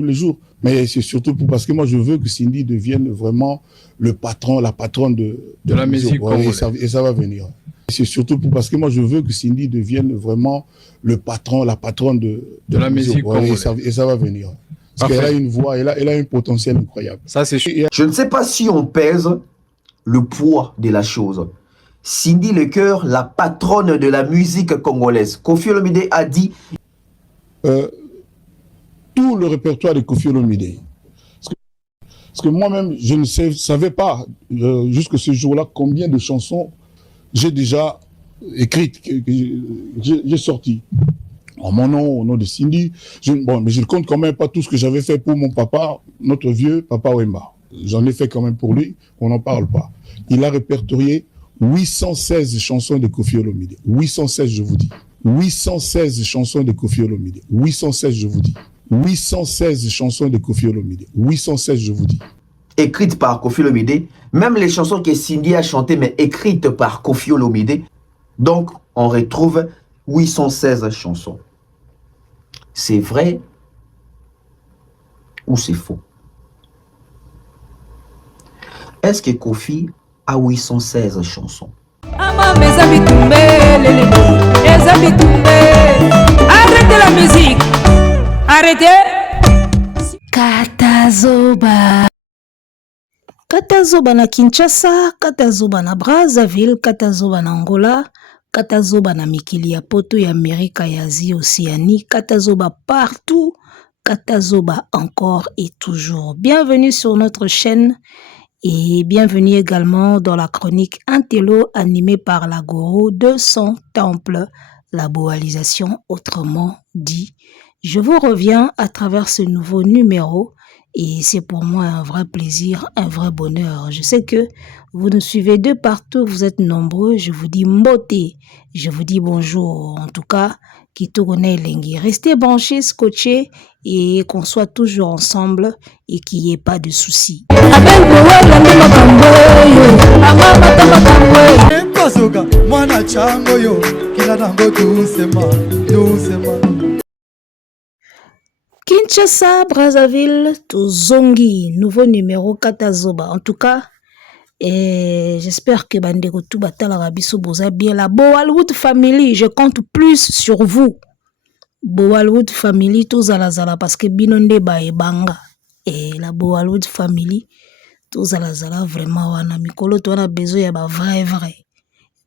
tous les jours. Mais c'est surtout parce que moi, je veux que Cindy devienne vraiment le patron, la patronne de la musique. Ouais, et ça va venir. C'est surtout parce que moi, je veux que Cindy devienne vraiment le patron, la patronne de la musique. Ouais, et ça va venir. Parce qu'elle a une voix, elle a un potentiel incroyable. Ça, c'est... Je ne sais pas si on pèse le poids de la chose. Cindy Lecoeur, la patronne de la musique congolaise. Koffi Olomide a dit... tout le répertoire de Koffi Olomide. Parce que moi-même, je ne savais pas, jusqu'à ce jour-là, combien de chansons j'ai déjà écrites, que j'ai sorties. En mon nom, au nom de Cindy. Mais je ne compte quand même pas tout ce que j'avais fait pour mon papa, notre vieux Papa Wemba. J'en ai fait quand même pour lui, on n'en parle pas. Il a répertorié 816 chansons de Koffi Olomide. 816, je vous dis. 816 chansons de Koffi Olomide. 816, je vous dis. 816 chansons de Koffi Olomide. 816, je vous dis. Écrites par Koffi Olomide. Même les chansons que Cindy a chantées, mais écrites par Koffi Olomide. Donc, on retrouve 816 chansons. C'est vrai ou c'est faux? Est-ce que Koffi a 816 chansons? Arrêtez la musique. Arrêtez. Katazoba. Katazoba na Kinshasa, Katazoba na Brazzaville, Katazoba na Angola, Katazoba na mikili ya poto ya Amerika ya Asie Océanie, Katazoba partout, Katazoba encore et toujours. Bienvenue sur notre chaîne et bienvenue également dans la chronique Intello animée par la gourou de son temple, la boalisation, autrement dit. Je vous reviens à travers ce nouveau numéro et c'est pour moi un vrai plaisir, un vrai bonheur. Je sais que vous nous suivez de partout, vous êtes nombreux. Je vous dis mbote, je vous dis bonjour. En tout cas, Kitogone Lengi. Restez branchés, scotchés et qu'on soit toujours ensemble et qu'il n'y ait pas de soucis. Kinshasa, Brazzaville, Tozongi, nouveau numéro Katazoba. En tout cas, j'espère que Bandeko tout batala rabiso boza bien la Boalwood Family. Je compte plus sur vous. Boalwood Family, tout zala parce que binonde ba e banga. Et la Boalwood Family, tout zala vraiment wana mikolo to na besoin ya ba vrai.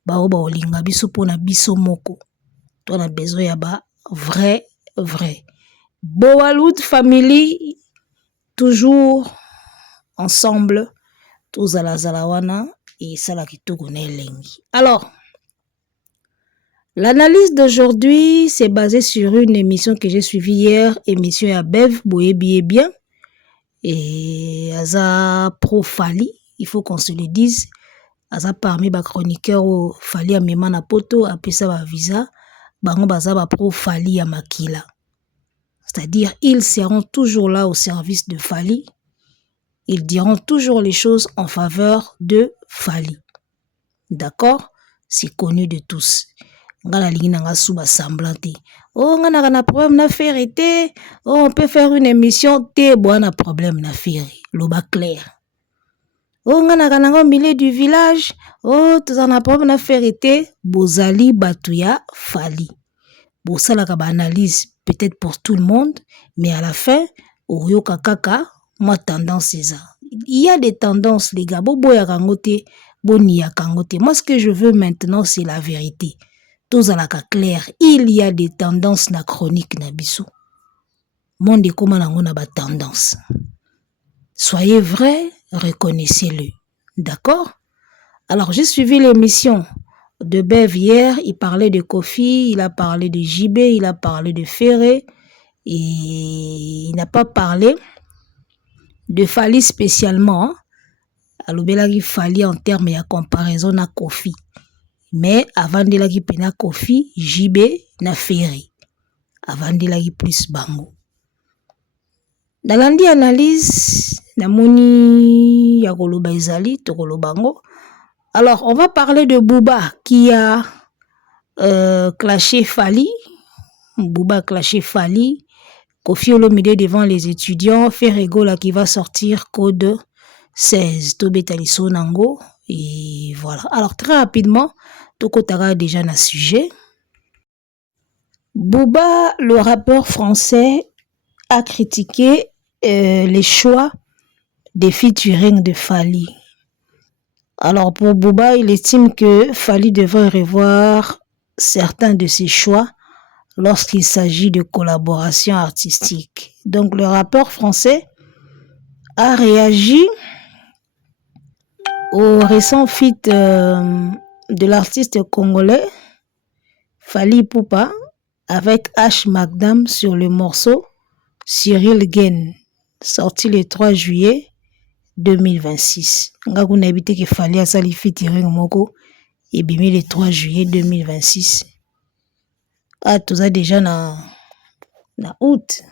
Ba oba olinga biso pona biso moko. To na besoin ya ba vrai. Boalwood Family, toujours ensemble, tous à la Zalawana et Salakitogo Lengi. Alors, l'analyse d'aujourd'hui, c'est basé sur une émission que j'ai suivie hier, émission à Bev, Boyebi bien, et Aza Pro Fali, il faut qu'on se le dise, Aza parmi les chroniqueurs au Fali à Memana Poto, après ça va visa, Bango Baza Pro Fali à Makila. C'est-à-dire, ils seront toujours là au service de Fali. Ils diront toujours les choses en faveur de Fali. D'accord? C'est connu de tous. Oh, on a un problème d'affaires. Oh, on peut faire une émission. T'es bon, un problème d'affaires. L'oba clair. Oh, on a un milieu du village. Oh, tu as un problème d'affaires. Bozali Batouya Fali. Bon, ça, la analyse peut-être pour tout le monde, mais à la fin, Oyo Kakaka, moi, tendance, c'est ça. Il y a des tendances, les gars. Boya Kangote, Bonia Kangote. Moi, ce que je veux maintenant, c'est la vérité. Tous à la clair, il y a des tendances na chronique na biso. Monde comment on a tendance. Soyez vrai, reconnaissez-le. D'accord? Alors, j'ai suivi l'émission de Bev hier, il parlait de Koffi, il a parlé de JB, il a parlé de Ferré, et il n'a pas parlé de Fali spécialement. Alobela qui Fali en termes de comparaison à Koffi. Mais avant de la qui pena Koffi, JB na Ferré. Avant de la qui plus bango. Dans l'andi analyse, namoni ya koloba ezali, to kolobango. Alors, on va parler de Booba qui a clashé Fali. Booba a clashé Fali. Koffi Olomide devant les étudiants, Ferregola qui va sortir code 16, Tobetaliso Nango, et voilà. Alors très rapidement, Tokotara déjà na sujet. Booba, le rappeur français, a critiqué les choix des featuring de Fally. Alors pour Booba, il estime que Fally devrait revoir certains de ses choix lorsqu'il s'agit de collaboration artistique. Donc le rappeur français a réagi au récent feat de l'artiste congolais Fally Ipupa avec H. Magdam sur le morceau Cyril Gain, sorti le 3 juillet 2026. Nga kuna ebite ke Fally asali featuring moko ebimi le 3 juillet 2026. Ah, tout ça déjà na août.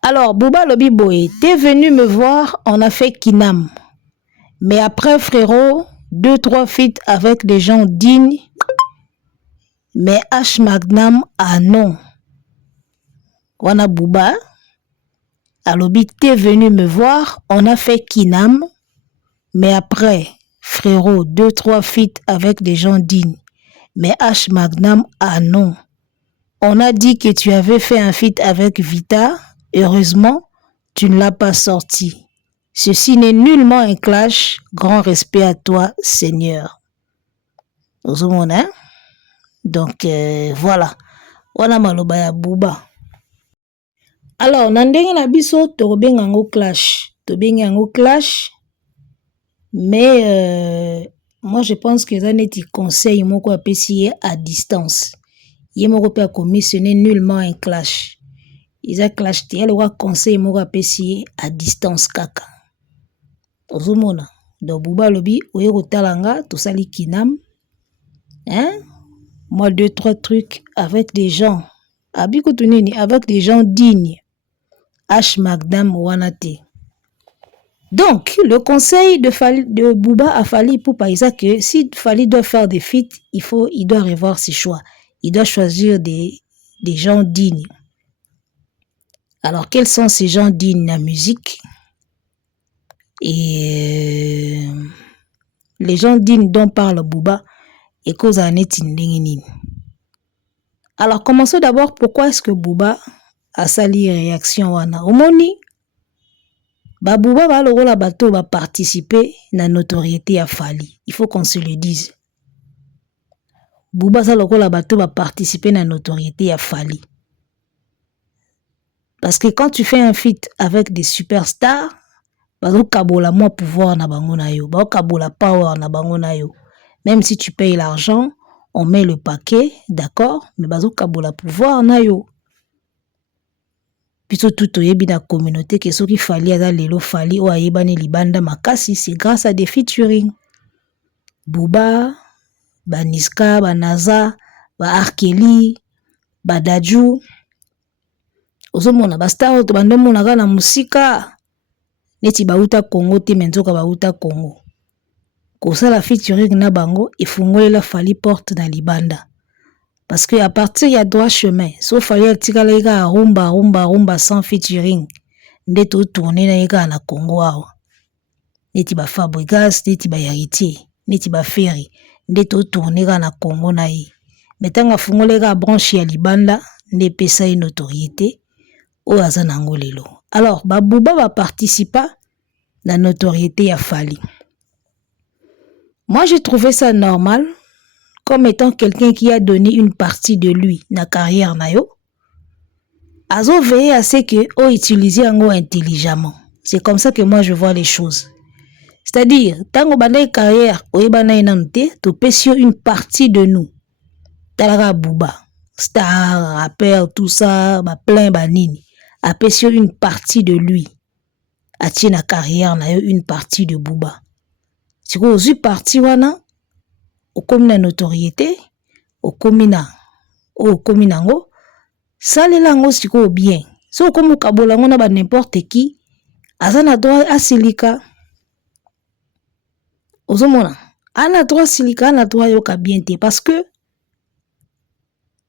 Alors, Booba Lobi Boy, t'es venu me voir, on a fait Kinam. Mais après, frérot, 2-3 feats avec des gens dignes. Mais H. Magnam, ah non. Wana Booba, Alobi, t'es venu me voir, on a fait Kinam. Mais après, frérot, 2-3 feats avec des gens dignes. Mais H. Magnam, ah non. On a dit que tu avais fait un feat avec Vita. Heureusement, tu ne l'as pas sorti. Ceci n'est nullement un clash. Grand respect à toi, Seigneur. Hein? Donc, voilà. Wana maloba ya Booba. Alors, nandenge na biso, tobenga ngo clash. Tobenga ngo clash. Mais, moi, je pense que ça n'est pas conseil moko apesi à distance. Yemoko pe a commissionné nullement un clash. Ils ont clash te le conseil moko apesi à distance kaka. Ozomona. Donc Booba lobi oye kotalanga tosali Kinam. Hein? Moi 2-3 trucs avec des gens. Abiko tunini avec des gens dignes. H Magdam wanate. Donc le conseil de Booba à Fally Ipupa que si Fally doit faire des feats, il doit revoir ses choix. Il doit choisir des gens dignes. Alors, quels sont ces gens dignes de la musique? Et les gens dignes dont parle Booba et cause à Netindengini. Alors, commençons d'abord pourquoi est-ce que Booba a sali réaction wana. Omoni, Booba va le rôle à bateau va participer à la notoriété à Fally. Il faut qu'on se le dise. Booba va le rôle à bateau va participer à la notoriété à Fally. Parce que quand tu fais un feat avec des superstars, bazo kabola moi pouvoir na bango na yo, bazo kabola power na bango na yo. Même si tu payes l'argent, on met le paquet, d'accord, mais bazo kabola pouvoir na yo. Plutôt tout oyebi na communauté que soki Fally aza lelo Fally o ayebani libanda makasi, c'est grâce à des featuring. Booba, Niska, Naza, Arkeli, Dadju. Ozomona bastar to bandemona kana musika neti bauta Congo te menzoka bauta Congo. Kosala featuring na bango efungolela Fally porte na libanda. Parce que à partir ya droit chemin, so Fally atikala eka rumba sans featuring. Ndeto tourner na eka na Congo awa. Neti ba Fabregas, neti ba Héritier, neti ba Ferry, ndeto tourner na Congo na ye. Metanga fungolela branche ya libanda ne pesa une notoriété. Alors, Booba va participer à la notoriété à Fally. Moi, j'ai trouvé ça normal, comme étant quelqu'un qui a donné une partie de lui dans la carrière nayo. Azo veillé à ce que on utilise ango intelligemment. C'est comme ça que moi je vois les choses. C'est-à-dire, tant qu'on a une carrière, on a une partie de nous. Talaga Booba, star, rappeur, tout ça, plein banini. Apprécier une partie de lui. Atie na carrière na yo une partie de Booba. Si vous avez partie wana, au comme na notoriété, au comme nango, ça les lango si ko bien. So comme kabola ngona ba n'importe qui, azana droit à silika. Ozomona, ana droit silika, ana droit yo ka bien te parce que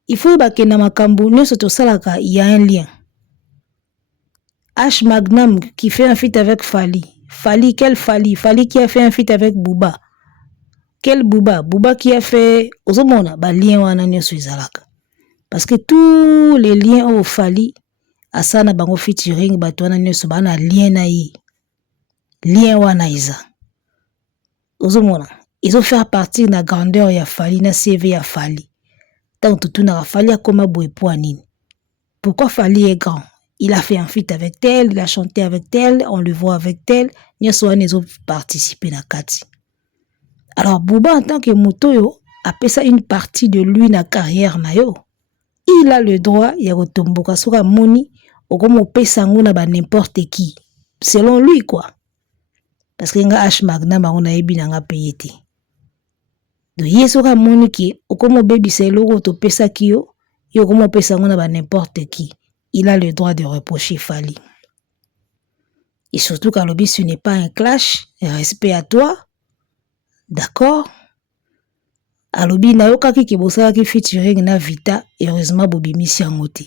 il faut que na makambu nyonso tosalaka, il y a un lien. H Magnum qui fait un feat avec Fally. Fally, quel Fally? Fally qui a fait un feat avec Booba. Quel Booba? Booba qui a fait ozomona ba lien wana nyonso ezalaka. Parce que tous les liens au Fally asana bango featuring bato wana nyonso bana lien na ye. Lien wana iza. Ozomona, ils ont fait partir na grandeur ya Fally na CV ya Fally. Tant tout na Fally a comme boye po nini. Pourquoi Fally est grand? Il a fait un feat avec tel, il a chanté avec tel, on le voit avec tel, nyonso wana ils ont participé na kati. Alors Booba en tant que motoyo a pesa une partie de lui na carrière na yo. Il a le droit ya kotomboka soka moni okomo pesa ngo na ba n'importe qui. Selon lui quoi. Parce que nga H Magna bango na yebi na nga paye te. Donc yesoka moni ki okomo baby c'est logo to pesa ki yo okomo pesa ngo na ba n'importe qui. Il a le droit de reprocher Fally. Et surtout quand l'objet ce n'est pas un clash, respect à toi. D'accord? Alobi na yoka ki bosala ki featuring na Vita, heureusement bobimisi yango te.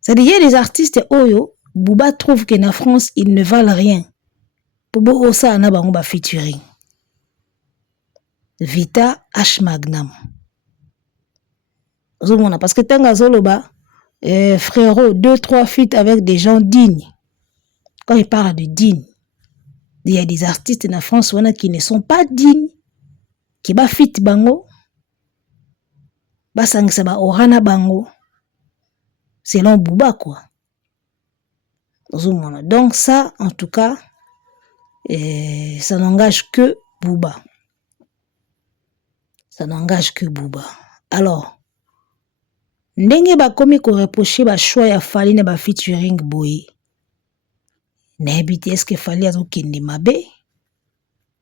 C'est-à-dire, il y a des artistes oyo, Booba trouve que na France, ils ne valent rien. Pour bo ça na bango ba featuring. Vita H Magnum. Ozomona parce que tanga zoloba frérot 2-3 feats avec des gens dignes. Quand il parle de dignes, il y a des artistes na France qui ne sont pas dignes. Qui ba fit bango ba sangisa ba orana bango selon Booba quoi. Donc ça en tout cas ça n'engage que Booba. Ça n'engage que Booba. Alors ndenge ba komi ko reprocher ba choix ya Fally na ba featuring boy. Na habité est-ce que Fally azo kende mabe?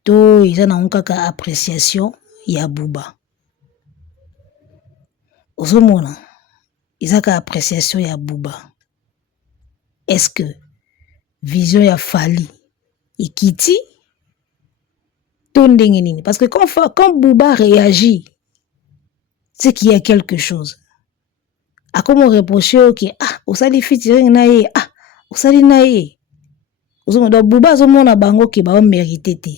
To ils ont kaka appréciation ya Booba. Ozomona ils ont appréciation ya Booba. Est-ce que vision ya Fally ikiti to ndenge nini? Parce que quand Booba réagit, c'est qu'il y a quelque chose. A comment reprocher OK osali featuring na ye osali na ye. Ozomona Booba ozomona bango ki ba mérité te.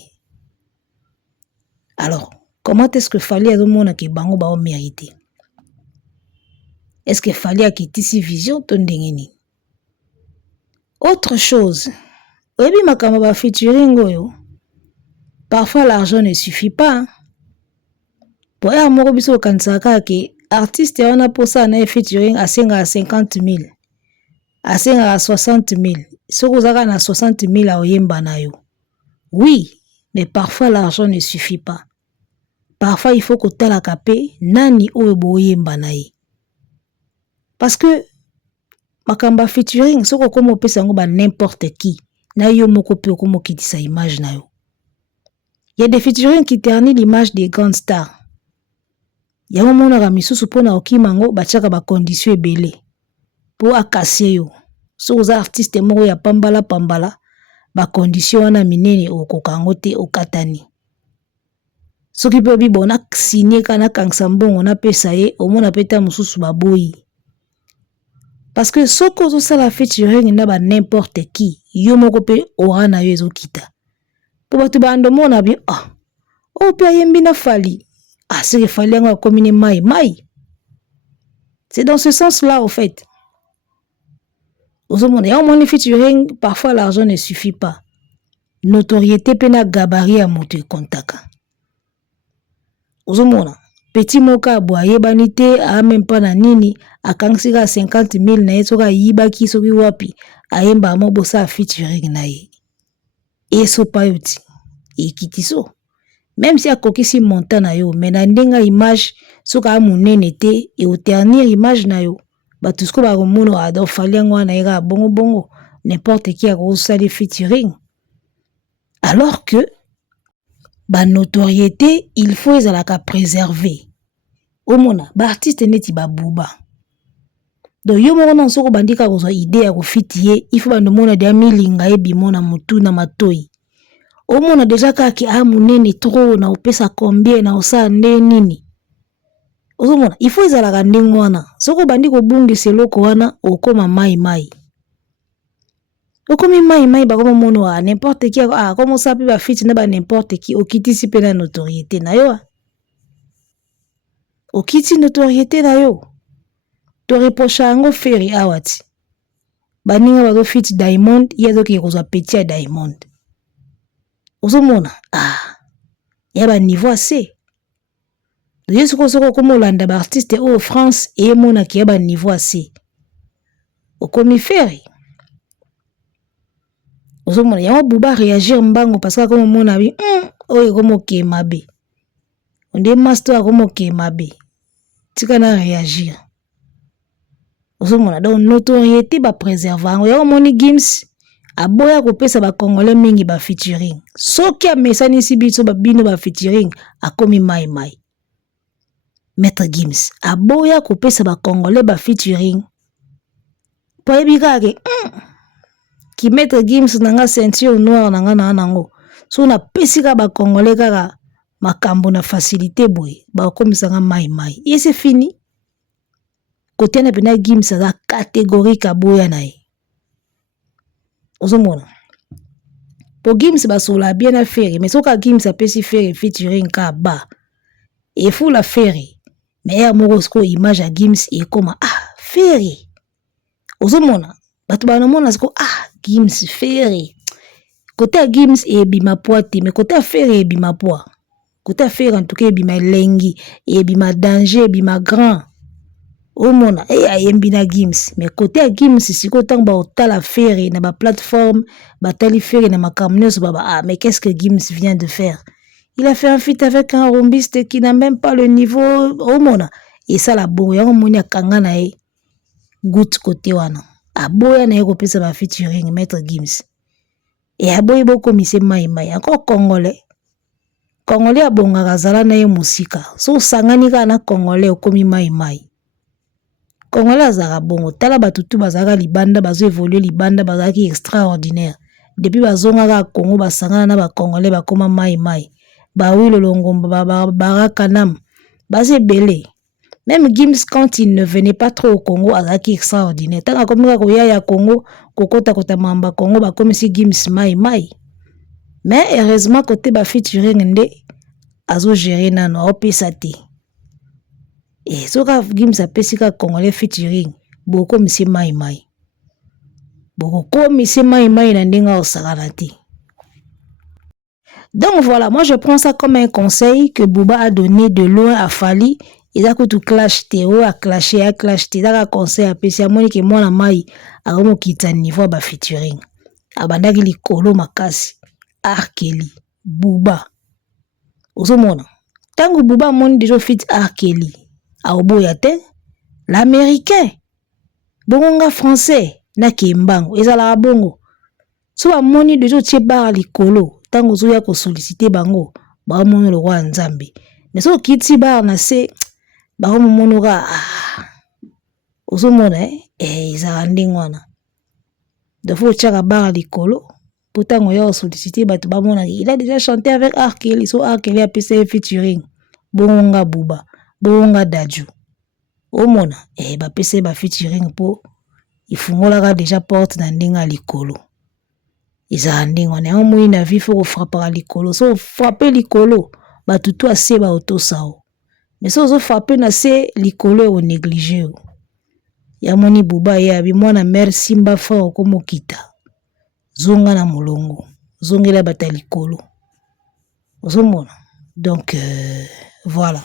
Alors, comment est-ce que Fally a demandé que bango ba mérité? Est-ce que Fally a quitté si vision ton dengeni? Autre chose, oyebi makambo ba featuring oyo. Parfois l'argent ne suffit pas. Pour ya moko biso kansaka ke artiste wana posa na featuring a 50 000. A 60 000. Soko zaka na 60 000 a oyemba na yo. Oui, mais parfois l'argent ne suffit pas. Parfois, il faut que tu la capé, nani oyo boyemba na ye. Parce que, makamba featuring, soko komo pesa ngo ba n'importe qui. Na yo moko pe komo kiti sa image na yo. Il y a des featuring qui ternissent l'image des grandes stars. Il y a un moment où misusu pona okimango bachaka ba condition ebele. Pour akasser yo. So aux artistes moko ya pambala ba condition wana minene okokango te okatani. Soki pe bibona signé kana kangsa mbongo na pesa ye omona peta mususu baboyi. Parce que soko zo sala featuring na ba n'importe qui, yo moko pe ora na yo ezokita. Po batu bando mona bi o pe yembi na Fally. C'est que Fally nga komine mai. C'est dans ce sens-là au fait. Ozomona ya mon featuring parfois l'argent ne suffit pas. Notoriété pena gabarit à moto kontaka. Ozomona petit moka boye banité a même pas na nini akangsika 50 000 na yesoka yibaki soki wapi ayemba mo bosa featuring na ye. Et so payoti et kitiso même si akokisi montant na yo mais na ndenga image soka amunene te et au ternir image na yo batusko ba komono ado Fally ngwa na ira bongo n'importe qui a osali featuring alors que ba notoriété, il faut la préserver. Omona, ba artiste neti ba Booba. Donc yo moko na soko bandika ko idée ya ko fitiye, il faut ba mona de milinga e bimona mutu na matoi. Omona déjà ka ki munene trop na opesa combien na osa nde nini. ozomona il faut ezalaka ndenge wana soko bandi kobungisa eloko wana okoma mai okomi mai bakoma mono wa n'importe qui comme ça pe ba fiti na ba n'importe qui okitisi pe na notoriété na yo okiti notoriété na yo to reprocha yango feri awati baninga bazo fiti Diamond yezo ki kozwa petit ya Diamond ozomona ya ba niveau assez yesu ko soko komo landa ba artiste au France et mona ki ya ba niveau assez okomi feri ozomona yango buba réagir mbango parce que comme mona bi oyo komo kemabe onde master komo kemabe tika na réagir ozomona donc notoriété ba préserver yango yango moni Gims aboya kopesa ba congolais mingi ba featuring soki amesanisi biso ba bino ba featuring akomi mai Maître Gims aboya kopesa ba congolais ba featuring po ebikake ki Maître Gims nanga ceinture noire nanga na nango so na pesika ba congolais kaka makambo na facilité boy ba komisanga mai et c'est fini côté na pena Gims za catégorique aboya nae ozomona po Gims basola bien na feri mais soka Gims apesi feri featuring ka ba et fou la feri mais ya moko sko image ya Gims et comme feri ozomona bato banomona sko Gims feri côté ya Gims et bima poite mais côté ya feri et bima poa côté ya feri en tout cas et bima lengi et bima danger bima grand omona ayembi na Gims mais côté ya Gims siko tang ba otala feri na ba plateforme batali feri na makamneus baba mais qu'est-ce que Gims vient de faire? Il a fait un feat avec un rombiste qui n'a même pas le niveau omona et ça la boya omoni akanga na e good côté wana aboya na e ko pesa ba featuring Maître Gims et aboyi boko mise mai encore congolais abongaka zala na ye musika so sangani ka na congolais okomi mai congolais azaka bongo tala batutu bazaka libanda bazo évoluer libanda bazaki extraordinaire depuis bazongaka Congo basangana na ba congolais bakoma mai ba oui le longomba barakanam baze belé même Gims quand il ne venait pas trop au Congo azaki extraordinaire tanga komika koya ya Congo kokota kota mamba Congo bakomi si Gims mai mais heureusement côté ba featuring nde azo gérer nano opesa te et soka Gims apesika congolais featuring boko misi mai boko misi mai na ndenga osakana te. Donc voilà, moi je prends ça comme un conseil que Booba a donné de loin à Fally. Il a tout clash Théo a clashé il a conseil à pesi amoni que moi na mai a vraiment quitté niveau ba featuring. Abandaki likolo makasi Arkeli Booba. Ozomona. Tango Booba moni déjà fit Arkeli. A oboya te l'américain. Bongonga français na kimbango ezala bongo. So amoni déjà tie bar likolo. Tango zoya ko solliciter bango ba mono le roi nzambe mais so kiti bar na se ba mono ga ozomona ezala ndingwana de faut chaka bar likolo potango ya solliciter ba to ba mona il a déjà chanté avec Arkeli so Arkeli a pc featuring bonga Booba bonga Dadju omona ba pc ba featuring po ifungola déjà porte na ndinga likolo. Ils ont dit on est en moyen de vivre au frapper likolo so frapper likolo ba tutu ase ba auto sao mais so frapper na se likolo o négliger ya moni Booba ya bi mwana mère Simba frère ko mokita zonga na molongo zongela bata likolo ozomona donc voilà.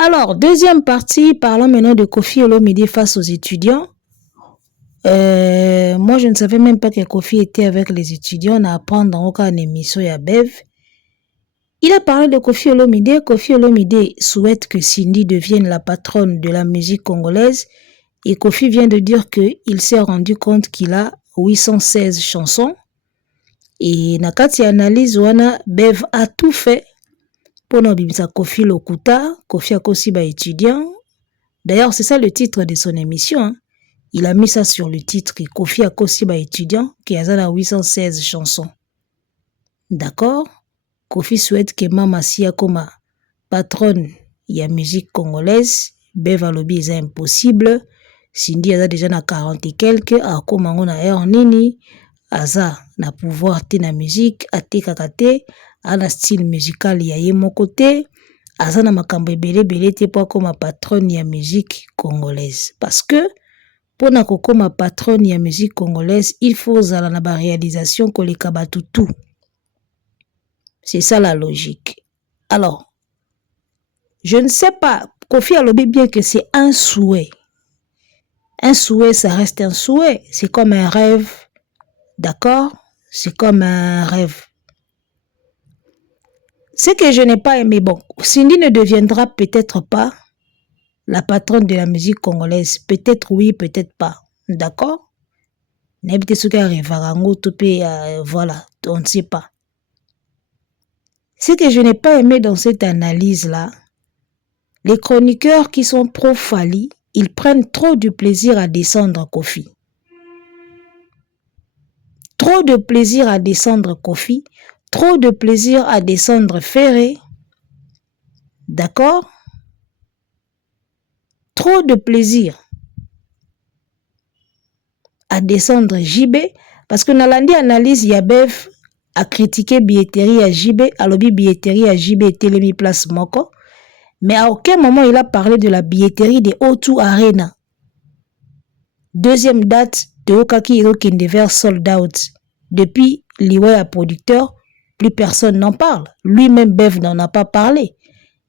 Alors, deuxième partie, parlons maintenant de Koffi Olomide face aux étudiants. Moi, je ne savais même pas que Koffi était avec les étudiants. On a appris dans une émission à Bev. Il a parlé de Koffi Olomide. Koffi Olomide souhaite que Cindy devienne la patronne de la musique congolaise. Et Koffi vient de dire qu'il s'est rendu compte qu'il a 816 chansons. Et Nakati analyse, Wana Bev a tout fait pour nous bimisa Koffi Lokuta, Koffi Akosiba étudiant. D'ailleurs, c'est ça le titre de son émission. Hein. Il a mis ça sur le titre Koffi Akosiba étudiant, qui a 816 chansons. D'accord? Kofi souhaite que Mama Sia comme patronne ya musique congolaise, Bev alobi c'est impossible. Cindy a déjà na 40 et quelques, a komango na air nini, aza na pouvoir te na musique, ate kakate, a na style musical ya ye moko te, aza na makambo ebele te po comme patronne ya musique congolaise. Parce que pour na kokoma patronne ya musique congolaise, il faut zala na ba réalisation koleka batutu. C'est ça la logique. Alors, je ne sais pas, Kofi alobi bien que c'est un souhait. Un souhait, ça reste un souhait. C'est comme un rêve. D'accord? C'est comme un rêve. Ce que je n'ai pas aimé, bon, Cindy ne deviendra peut-être pas la patronne de la musique congolaise. Peut-être oui, peut-être pas. D'accord? N'habite ce qui arrive à Rango, voilà, on ne sait pas. Ce que je n'ai pas aimé dans cette analyse-là, les chroniqueurs qui sont pro-Fally, ils prennent trop de plaisir à descendre Kofi. Trop de plaisir à descendre Kofi, trop de plaisir à descendre Ferré. D'accord? Trop de plaisir à descendre JB, parce que dans l'analyse, Yabev a critiqué billetterie à JB, a lobby billetterie à JB et Télémi Place Moko, mais à aucun moment il a parlé de la billetterie de O2 Arena. Deuxième date de Okaki Hiro Kindever sold out. Depuis Liwaya producteur, plus personne n'en parle. Lui-même Bev n'en a pas parlé.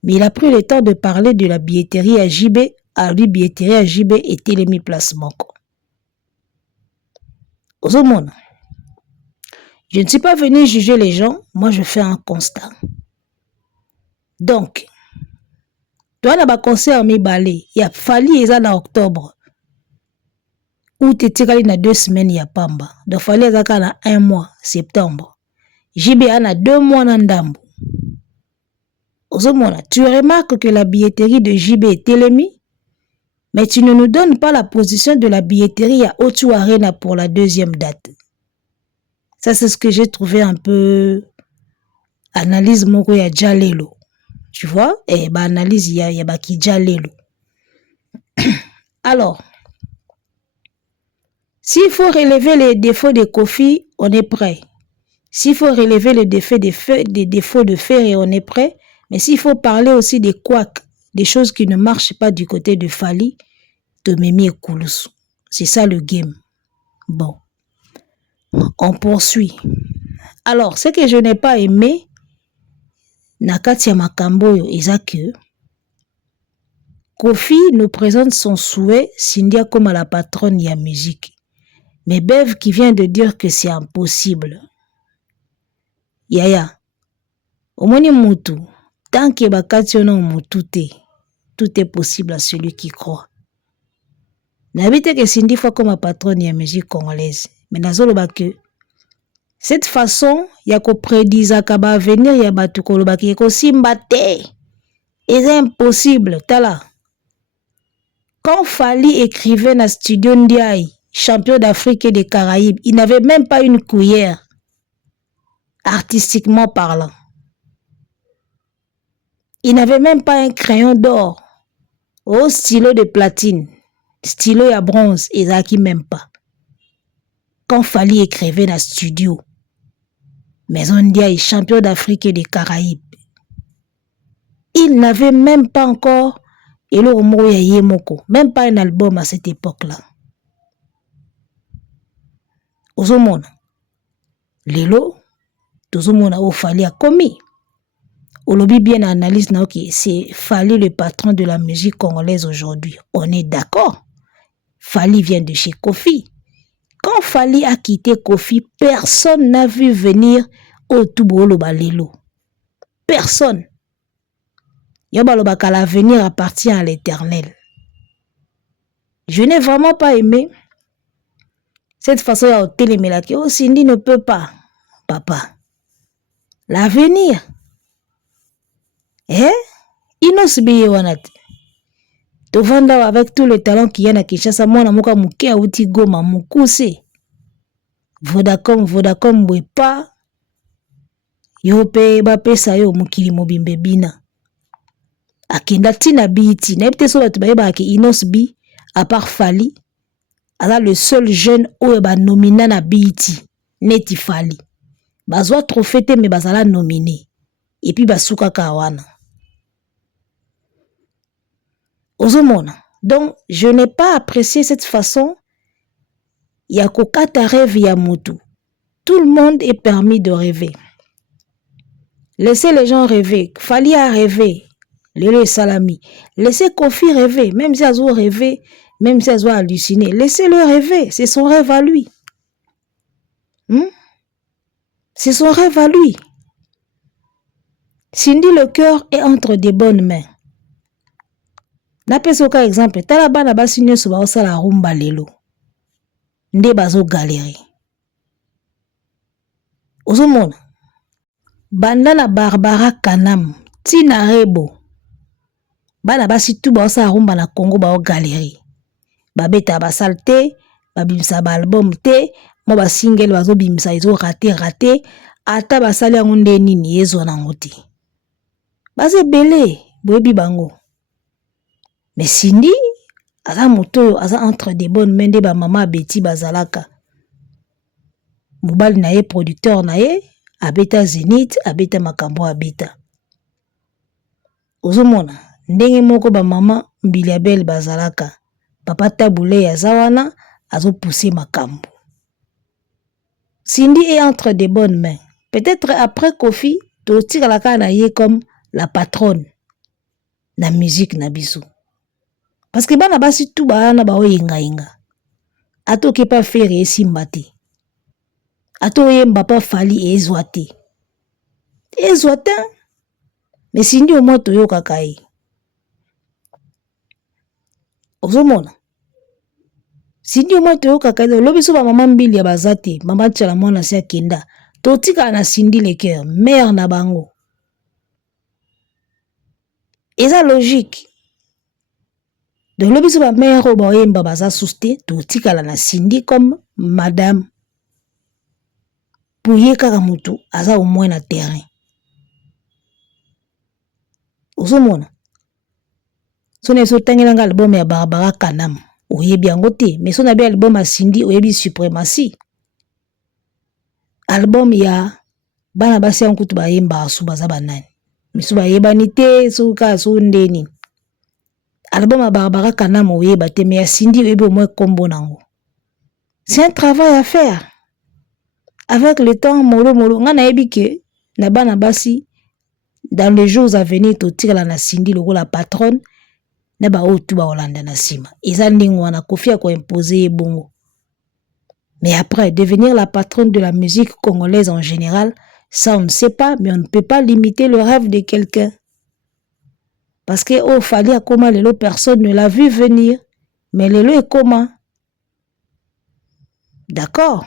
Mais il a pris le temps de parler de la billetterie à JB, à lui billetterie à JB et Télémi Place Moko. Ozomona. Je ne suis pas venu juger les gens, moi je fais un constat. Donc, toi na ba concert mi balé, il a fallu eza na octobre. Ou tetikali na 2 semaines ya pamba. Donc fallu eza na 1 mois, septembre. JB a na 2 mois na ndambo. Ozomona, tu remarques que la billetterie de JB est Télémi, mais tu ne nous donnes pas la position de la billetterie à O2 Arena pour la deuxième date. Ça, c'est ce que j'ai trouvé un peu analyse moko ya Jalelo. Tu vois? Et bah analyse ya baki Jalelo. Alors, s'il faut relever les défauts de Kofi, on est prêt. S'il faut relever les défauts de Ferré, on est prêt. Mais s'il faut parler aussi des couacs, des choses qui ne marchent pas du côté de Fally, Tomemi et Koulousou. C'est ça le game. Bon. On poursuit. Alors, ce que je n'ai pas aimé, Nakatia Makamboyo, c'est que Kofi nous présente son souhait, Cynthia comme à la patronne de la musique. Mais Bev qui vient de dire que c'est impossible. Yaya, au moins Moutou, tant que Bakatio non Moutou, tout est possible à celui qui croit. N'habite que Cindy fois comme patronne de la musique congolaise. Mais nazolo que cette façon, ya ko prédisa ka ba venir ya batu koloba ki ko simba te. C'est impossible, tala. Quand Fally écrivait dans Studio Ndiaye, champion d'Afrique et des Caraïbes, il n'avait même pas une cuillère, artistiquement parlant. Il n'avait même pas un crayon d'or, au stylo de platine, stylo à bronze, et ça qui même pas. Quand Fally écrivait dans Studio, Maison Ndiaye, champion d'Afrique et des Caraïbes, il n'avait même pas encore même pas un album à cette époque-là. Ozomona. Lelo, Tozomona o Fally a commis. Olobi bien analyse na ok, c'est Fally le patron de la musique congolaise aujourd'hui. On est d'accord. Fally vient de chez Kofi. Quand Fally a quitté Kofi, personne n'a vu venir au Toubooloba Lelo. Personne. Yobaloba qu'à l'avenir appartient à l'Éternel. Je n'ai vraiment pas aimé cette façon de téléméla que oh Cindy ne peut pas. Papa. L'avenir. Inos biye wanati. Tovanda avec tout le talent qu'il y a na Kinshasa, mwana moka muke auti Goma mukuse. Vodacom bwepa. yo pe bapesa yo mokili mobimbe bina akenda tina biti na peut-être so bato bayeba ki Inos Bi à part Fali aza le seul jeune oyo ba nomina na biti neti Fali bazwa trophée te mais bazala nominé et puis basuka kawana ozomona. Donc je n'ai pas apprécié cette façon ya kokata rêve ya mutu. Tout le monde est permis de rêver. Laissez les gens rêver. Fali a rêvé. Lelo et Salami. Laissez Kofi rêver. Même si elles ont rêvé, même si elles ont halluciné. Laissez-le rêver. C'est son rêve à lui. C'est son rêve à lui. Cindy, le cœur est entre des bonnes mains. N'appelle ça exemple. Talaba na basi nyoso ba osala rumba lelo. Nde bazo galérer. Ozomona. Banda na Barbara Kanam. Tina Rebo. Bana basi tout ba osala rumba na Congo ba o galérer. Babeta basal te, babimsa ba album te, mo ba single bazo bimsa izo raté. Ata basali yango nde nini yezo nango te. Baze belé, boyebi bango. Mais Cindy, aza moto, aza entre des bonnes mains de ba maman Betty bazalaka. Mobali na ye producteur na ye, abeta Zénith, abeta makambo abeta. Ozomona, ndenge moko ba maman Mbiliabel bazalaka. Papa Taboulé ya zawana, azo pousser makambo. Cindy est entre des bonnes mains. Peut-être après Kofi, Toti kalaka na ye comme la patronne na musique na biso. Parce que bana basi tout bana ba oyenga. Ato ke pa faire esimbati. Ato yemba pa Fali ezwate. Ezwate. Mais Cindy au moins toyo kakai. Ozomona. Cindy au moins toyo kakai. Lobi so ba maman Mbili ya bazate. Maman tchala mwana si akenda. Totika na Cindy le cœur. Mère na bango. Eza logique. Donc le biso ba mère o ba yemba baza souste totika la na Cindy comme madame. Pouye kaka mutu aza au moins na terrain. Ozomona. Sone so tangela album ya Barbara Kanam. Oyebi yango te, mais son abi album ya Cindy oyebi suprématie. Album ya bana basi yango kutu ba yemba asu baza banani. Misu ba yebani te suka su ndeni. Album à Barbara Kanam oyeba te, mais ya Cindy oyebi au moins kombo nango. C'est un travail à faire. Avec le temps, molo, nga na yebi ke, na bana basi, dans les jours à venir, to tire la na Cindy, le la patronne, na ba otu ba Olanda na sima. Eza ndingo wana Kofi ko imposer bongo. Mais après, devenir la patronne de la musique congolaise en général, ça on ne sait pas, mais on ne peut pas limiter le rêve de quelqu'un. Parce que oh, Fali a comment lelo, personne ne l'a vu venir. Mais lelo est comment? D'accord?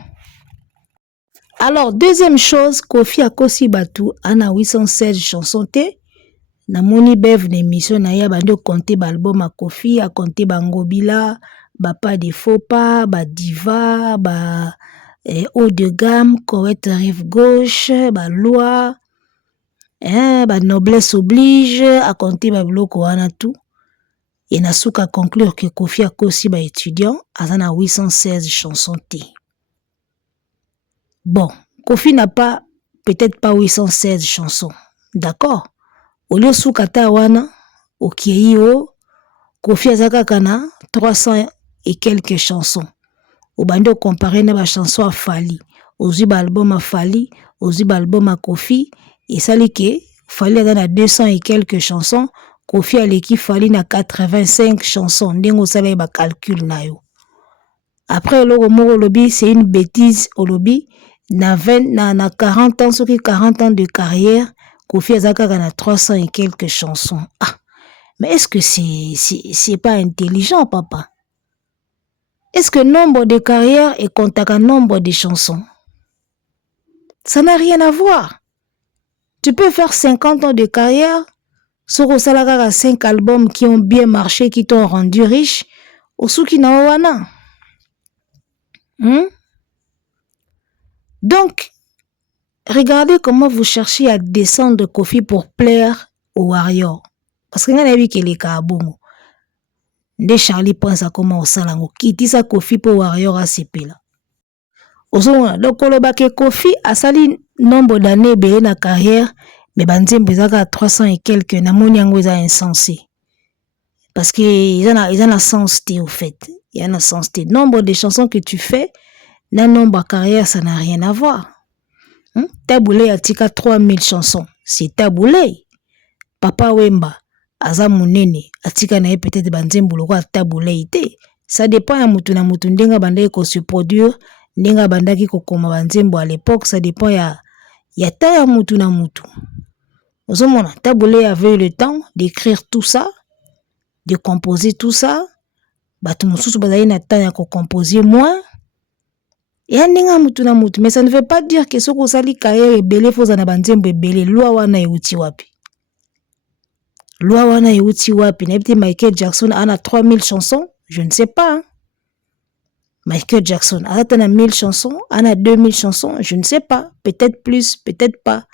Alors, deuxième chose, Kofi Akosi Batou, ana 816 chansons te. Na moni bev l'émission na ya bando compter l'album à Kofi, a compter Bangobila, ba pas de faux pas, ba diva, ba haut de gamme, correct rive gauche, ba loi, ba noblesse oblige, a compter ba bloko wana tout. Et na souka conclure que Kofi Akosi ba étudiant, azana 816 chansons te. Bon, Kofi n'a pas, peut-être pas 816 chansons, d'accord? Au lieu soukata wana, au Kieyo, Kofi azakakana 300 et quelques chansons. Au bando comparé na ba chanson à Fali, aux album à Fali, aux album à Kofi, et ça li que Fali a 200 et quelques chansons, Kofi a l'équipe Fali na 85 chansons, ndengo sala ba calcul na yo. Après le mot lobby, c'est une bêtise au lobby. Na 40 ans, ceux qui 40 ans de carrière, Kofi Azaka a 300 et quelques chansons. Ah, mais est-ce que c'est pas intelligent, papa? Est-ce que nombre de carrières est compté à nombre de chansons? Ça n'a rien à voir. Tu peux faire 50 ans de carrière, sur Osalaka 5 albums qui ont bien marché, qui t'ont rendu riche, au Suki Nawana. Donc, regardez comment vous cherchez à descendre Kofi pour plaire aux Warriors. Parce que vous avez vu qu'il est kabongo. Nde Charlie pense à comment au salango. Kiti sa Kofi pour Warrior à CP là. Donc, kolobake Kofi a sali nombre d'années belé na carrière, mais banzembo ezaka 300 et quelques, na moni yango eza insensé. Parce que ils en a sens T au fait. Il y a un sens T. Nombre de chansons que tu fais, na nombre de carrière, ça n'a rien à voir. Taboulé a tika 3000 chansons. C'est Taboulé. Papa Wemba, aza munene, atika na peut-être banzembo loko a Taboulé ité. Ça dépend ya mutu na mutu ndenga banda ko se produire. Ndenga bandaki kokoma banzembo à l'époque, ça dépend ya taya mutu na mutu. Ozomona, Taboulé avait eu le temps d'écrire tout ça, de composer tout ça. Batu mususu bazali na temps ya ko composer moins. Ya ndenga mutu na mutu, mais ça ne veut pas dire que soko sali carrière ebele foza na banzembo ebele, loi wana euti wapi. Loi wana euti wapi, na peut Michael Jackson a 3000 chansons, je ne sais pas. Hein? Michael Jackson a 1000 chansons, a 2000 chansons, je ne sais pas. Peut-être plus, peut-être pas.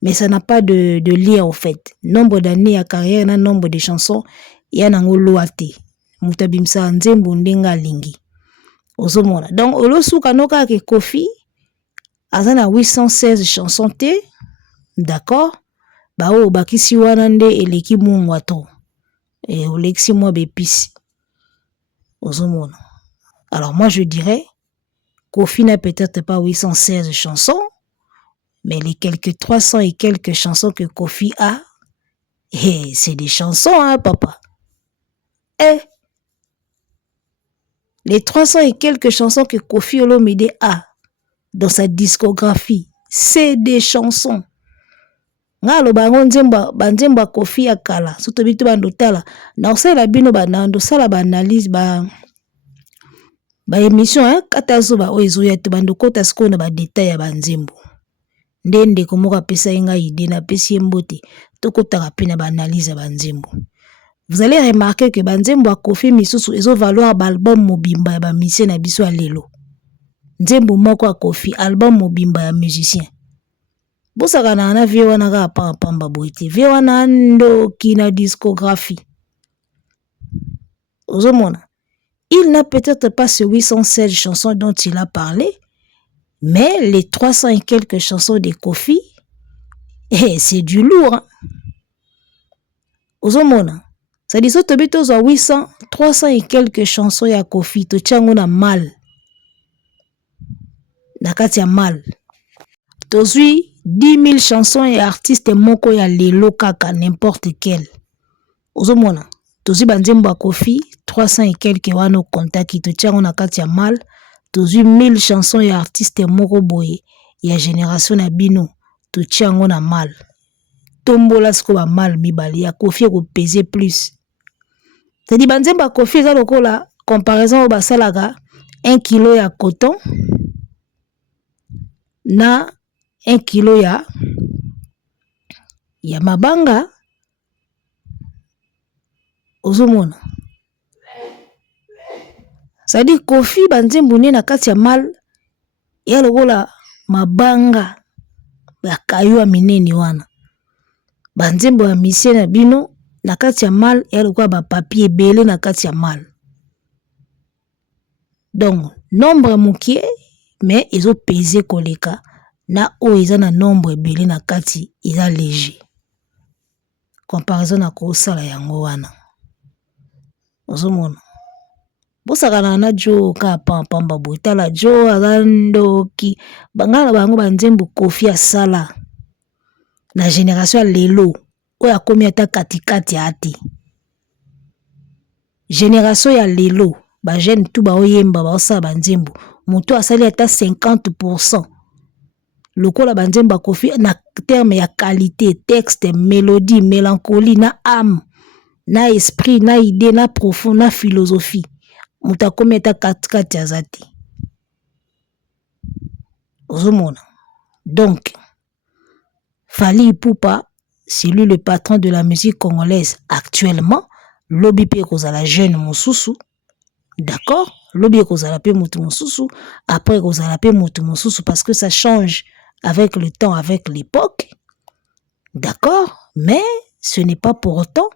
Mais ça n'a pas de lien au fait. Nombre d'années à carrière, nombre de chansons, il y a un loate. Mutabimsa nzembo ndenga lingi. Ozomona. Donc, olosu kanoka ke Kofi, azana 816 chansons te, d'accord? Ba o bakisi wana nde eleki mungwa to. Et olexi mwa bepisi. Ozomona. Alors moi je dirais, Kofi n'a peut-être pas 816 chansons, mais les quelques 300 et quelques chansons que Kofi a, c'est des chansons, hein papa. Les 300 et quelques chansons que Kofi Olomide a dans sa discographie, c'est des chansons. Nga lo bango nzemba Kofi akala, soto bitu bandotala, na osala bino banando sala ba analyse ba émission hein katazo ba oizo ya tubando kota siko na ba détail ya banzembo ndende komoka pesa inga idée na pesi mbote tokotaka pe na ba analyse ya banzembo. Vous allez remarquer que banzembo a Kofi misusu ezo valoir ba album mobimba ya ba musicien na biso alelo. Nzembo moko a Kofi album mobimba ya musicien. Bosaka na vie wana ka pamba boite vie wana ndo kina discographie. Ozomona. Il n'a peut-être pas ce 816 chansons dont il a parlé, mais les 300 et quelques chansons de Kofi, c'est du lourd. Hein? Ozomona. Ça dit ça, tu as 800, 300 et quelques chansons ya Kofi, tu tiens na mal. Nakati ya mal. Tu as 10 000 chansons et artistes moko ya lelo kaka, n'importe quel. Ozomona. Tozi banzembo a Kofi, 300 et quelques wano contaki, to tiens on a katia mal, tozi 1000 chansons et artistes moko boye, ya génération na bino, to tiens on a mal. Tombola sko ba mal mibali, ya Kofi ko peser plus. C'est-à-dire banzembo a Kofi za lokola, comparaison au basalaga, 1 kilo ya coton, na 1 kilo ya mabanga, ozomona. C'est-à-dire Kofi banzembo ne na kati ya mal ya lokola mabanga ya kayo ya minene wana. Banzembo ya misien na bino na kati ya mal ya lokola ba papier belé na kati ya mal. Donc nombre mukie mais ezo peser koleka na o eza na nombre belé na kati eza léger. Comparaison na ko sala yango wana. Ozomona. Bosaka na jo ka pamba botala jo azandoki bangala bango banzembo Kofi asala na génération lelo oya komi ata katikati ati génération ya lelo ba jeune tout ba oyemba ba osala banzembo moto asali ata 50% lokola banzembo Kofi na terme ya qualité, texte, mélodie, mélancolie na âme na esprit, na idée, na profond, na philosophie. Muta kometa katikati azati. Ozomona. Donc, Fally Ipupa, c'est lui le patron de la musique congolaise actuellement. Lobi pe kozala jeune mosusu. D'accord? Lobi kozala pe mutu mosusu. Après kozala pe mutu mosusu parce que ça change avec le temps, avec l'époque. D'accord? Mais ce n'est pas pour autant,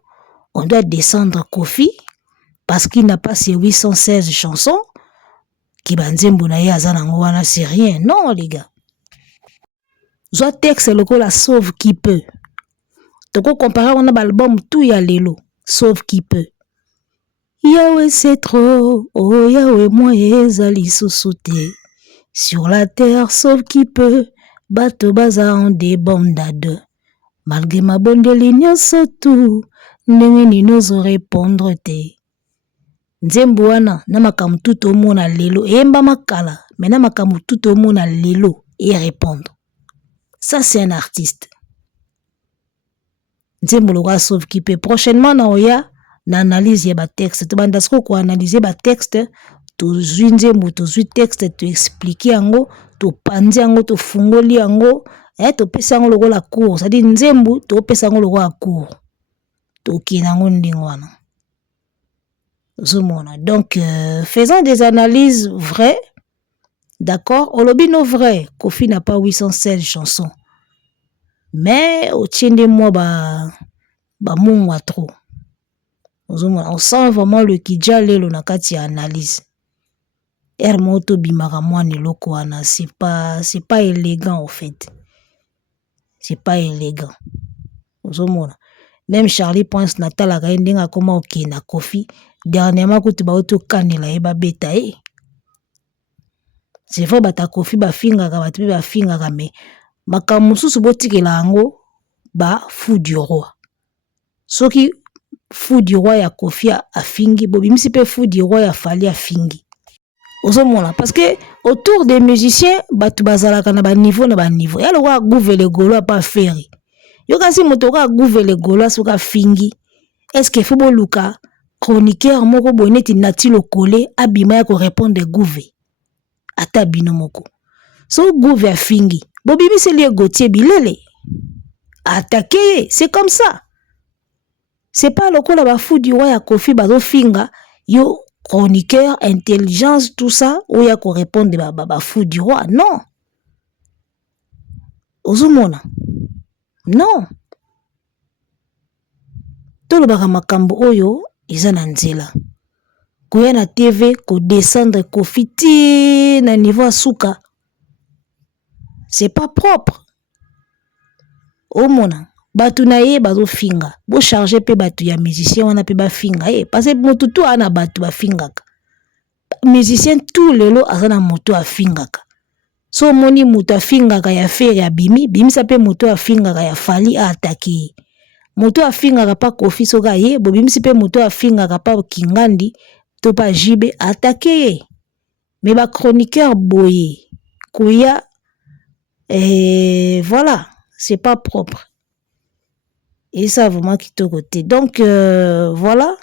on doit descendre Kofi parce qu'il n'a pas ses 816 chansons. Kibanzembo na ye azanango wana, c'est rien. Non, les gars. Soit texte loko la sauve qui peut. Toko comparer on a l'album tout ya lelo, sauve qui peut. Yahweh c'est trop, oh Yahweh moi ezali sousouté. Sur la terre sauve qui peut, bato baza en débandade. Malgré ma bonne nyonso tout, ndenge ninozo répondre te. Nzembo wana na makambo tout omona lelo eyemba makala, mais na makambo tout omona lelo et répondre. Ça c'est un artiste. Nzembo loka sauve qui peut. Prochainement na oya na analyse ya ba texte. To banda siko ko analyser ba texte, to zwi nzembo to zwi texte to expliquer yango, to panzi yango to fungoli yango, to pesa yango lokola cours. Ça dit nzembo to pesa yango lokola cours. To kina yango ndingwana. Donc, faisons des analyses vraies. D'accord? Olobino vrai. Kofi n'a pas 816 chansons. Mais, au tien de moi, mongwa trop. On sent vraiment le kidja lelo nakati analyse. Hermoto bimara mwane loko wana. C'est pas élégant, en fait. C'est pas élégant. Même Charlie Prince Natal a ndenga koma ok na Kofi. Dernièrement, quand tu vas au canela et beta. C'est vrai, bata Kofi ba finga ka batu ba finga ka mais makamusu suboti la ango ba fou du roi. Ce qui fou du roi ya Kofi a fingi, bobi misi pe fou du roi ya fali a fingi. Ozomona parce que autour des musiciens batu bazala kana ba niveau na ba niveau. Ya le roi gouver le golo pas faire. Yo kasi motoka gouver le golo soka fingi. Est-ce que faut boluka chroniqueur moko boneti nati lo collé abima ya ko répondre gouver. Ata bino moko. So gouver a fingi. Bobibi c'est lié Gauthier Bilele. Attaquer, c'est comme ça. C'est pas le kola ba fou du roi ya Kofi bazo finga yo chroniqueur, intelligence, tout ça, ou ya ko répondre ba fou du roi. Non. Ozumona. Non. Tolo baka makambo oyo iza na nzela. Koya na TV ko descendre Kofi ti na niveau asuka. C'est pas propre. Omona. Batu na ye bazo finga. Bo charger pe batu ya musicien wana pe ba finga. Parce que motu tu ana batu ba fingaka. Musicien tout lelo azana motu a fingaka. So moni motu a fingaka ya faire ya bimi, bimi sa pe motu a fingaka ya fali a attaquer. Moto a fingaka pa Kofi soka ye, bo bimi si pe moto a fingaka pa Kingandi, to pa Jibe attaquer. Mais ba chroniqueur boye. Kouya voilà, c'est pas propre. Et ça vraiment qui te côté. Donc voilà.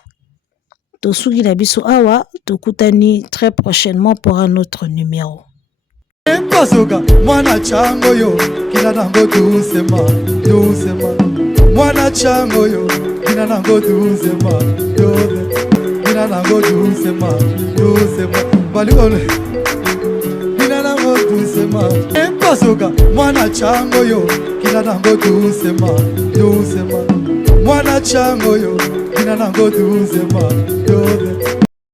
To sugi na biso awa, to kutani très prochainement pour un autre numéro. Pasoka mwana chango yo kina nango doucement mwana chango yo kina nango doucement kina nango doucement balikole kina nango doucement pasoka mwana chango yo kina nango doucement mwana chango yo kina nango doucement